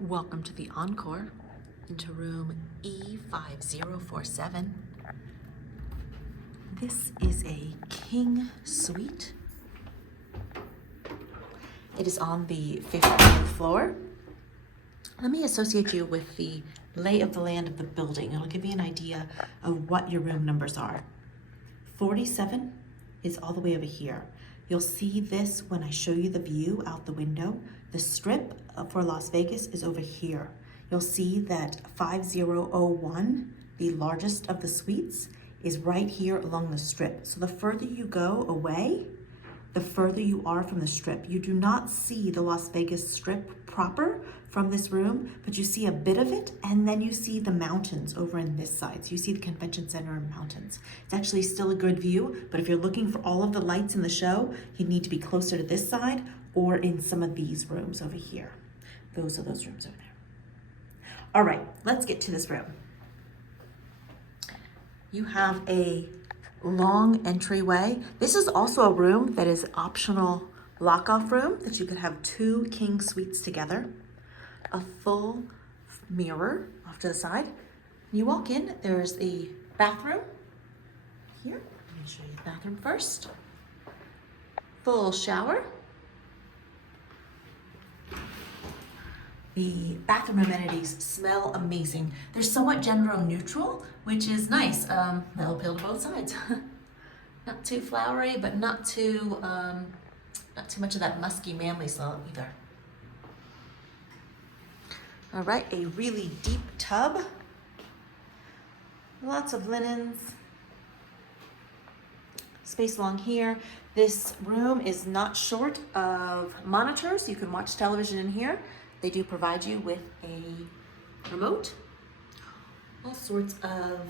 Welcome to the Encore, into room E5047. This is a king suite. It is on the 15th floor. Let me associate you with the lay of the land of the building. It'll give you an idea of what your room numbers are. 47 is all the way over here. You'll see this when I show you the view out the window. The strip for Las Vegas is over here. You'll see that 5001, the largest of the suites, is right here along the strip. So the further you go away, the further you are from the strip. You do not see the Las Vegas Strip proper from this room, but you see a bit of it, and then you see the mountains over in this side. So you see the convention center and mountains. It's actually still a good view, but if you're looking for all of the lights in the show, you need to be closer to this side or in some of these rooms over here. Those are those rooms over there. All right, let's get to this room. You have a long entryway. This is also a room that is optional lock-off room that you could have two king suites together. A full mirror off to the side. You walk in, there's a bathroom here. Let me show you the bathroom first. Full shower. The bathroom amenities smell amazing. They're somewhat gender neutral, which is nice. They'll appeal to both sides. Not too flowery, but not too much of that musky, manly smell either. All right, a really deep tub. Lots of linens. Space along here. This room is not short of monitors. You can watch television in here. They do provide you with a remote. All sorts of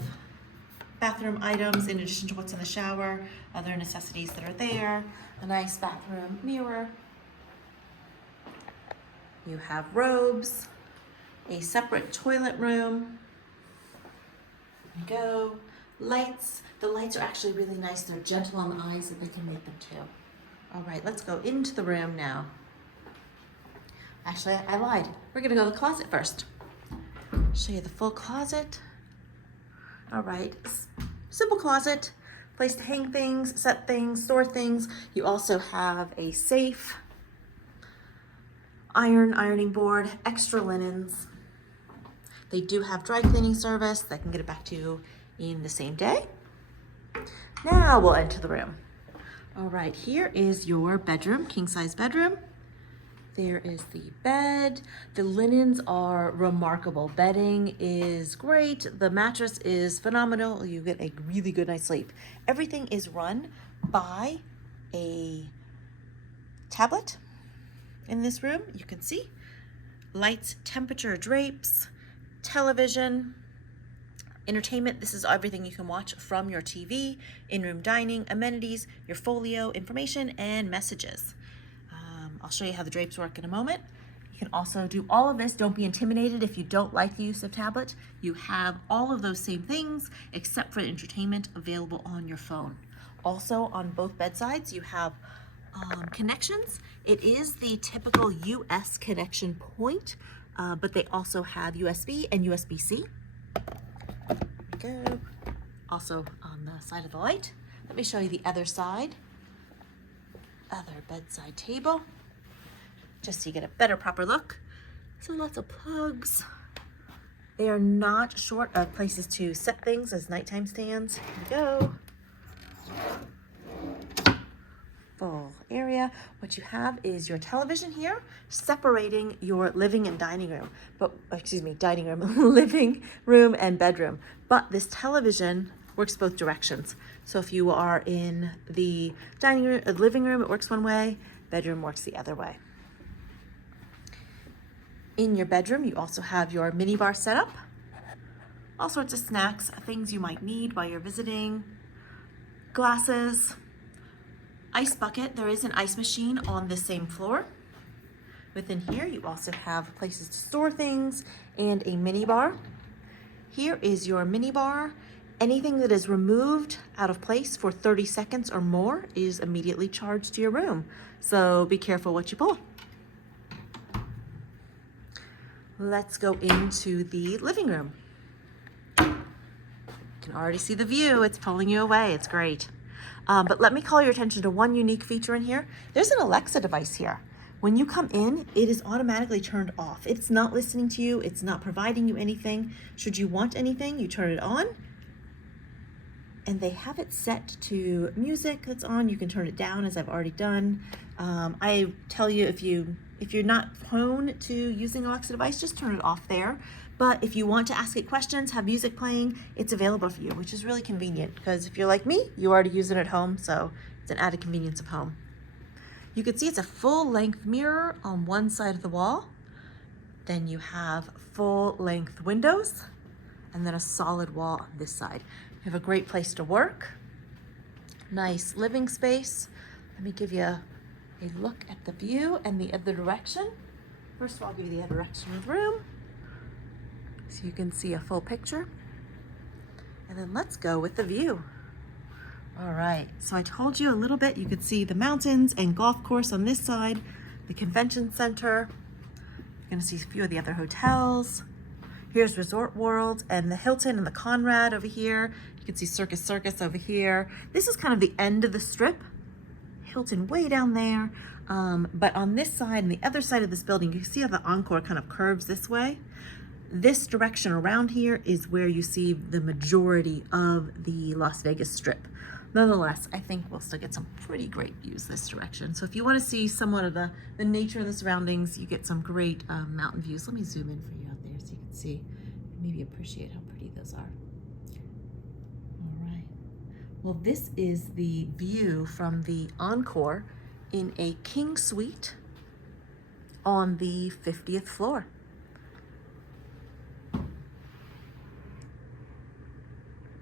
bathroom items in addition to what's in the shower, other necessities that are there. A nice bathroom mirror. You have robes, a separate toilet room. There you go. Lights. The lights are actually really nice. They're gentle on the eyes and they can make them too. All right, let's go into the room now. Actually, I lied. We're gonna go to the closet first. Show you the full closet. All right, simple closet, place to hang things, set things, store things. You also have a safe, ironing board, extra linens. They do have dry cleaning service that can get it back to you in the same day. Now we'll enter the room. All right, here is your bedroom, king size bedroom. There is the bed. The linens are remarkable. Bedding is great. The mattress is phenomenal. You get a really good night's sleep. Everything is run by a tablet in this room. You can see lights, temperature, drapes, television, entertainment. This is everything you can watch from your TV, in-room dining, amenities, your folio, information, and messages. I'll show you how the drapes work in a moment. You can also do all of this. Don't be intimidated if you don't like the use of tablet. You have all of those same things except for entertainment available on your phone. Also on both bedsides, you have connections. It is the typical US connection point, but they also have USB and USB-C. There we go. Also on the side of the light. Let me show you the other side. Other bedside table, just so you get a better proper look. So lots of plugs. They are not short of places to set things as nighttime stands. Here we go. Full area. What you have is your television here, separating your living and dining room. Living room and bedroom. But this television works both directions. So if you are in the dining room, living room, it works one way, bedroom works the other way. In your bedroom, you also have your minibar set up. All sorts of snacks, things you might need while you're visiting. Glasses, ice bucket. There is an ice machine on the same floor. Within here, you also have places to store things and a minibar. Here is your minibar. Anything that is removed out of place for 30 seconds or more is immediately charged to your room. So be careful what you pull. let's go into the living room. You can already see the view. It's pulling you away. It's great. But let me call your attention to one unique feature in here. There's an Alexa device here. When you come in, it is automatically turned off. It's not listening to you. It's not providing you anything. Should you want anything, you turn it on. And they have it set to music that's on. You can turn it down, as I've already done. I tell you, if you're not prone to using Alexa device, just turn it off there. But if you want to ask it questions, have music playing, it's available for you, which is really convenient because if you're like me, you already use it at home, so it's an added convenience of home. You can see it's a full-length mirror on one side of the wall. Then you have full-length windows, and then a solid wall on this side. You have a great place to work. Nice living space. Let me give you a look at the view and the other direction. First of all, I'll give you the other direction of the room so you can see a full picture. And then let's go with the view. All right, so I told you a little bit. You could see the mountains and golf course on this side, the convention center. You're gonna see a few of the other hotels. Here's Resort World and the Hilton and the Conrad over here. You can see Circus over here. This is kind of the end of the strip. Hilton way down there. But on this side and the other side of this building, you can see how the Encore kind of curves this way. This direction around here is where you see the majority of the Las Vegas Strip. Nonetheless, I think we'll still get some pretty great views this direction. So if you want to see somewhat of the nature of the surroundings, you get some great mountain views. Let me zoom in for you out there so you can see and maybe appreciate how pretty those are. All right. Well, this is the view from the Encore in a king suite on the 50th floor.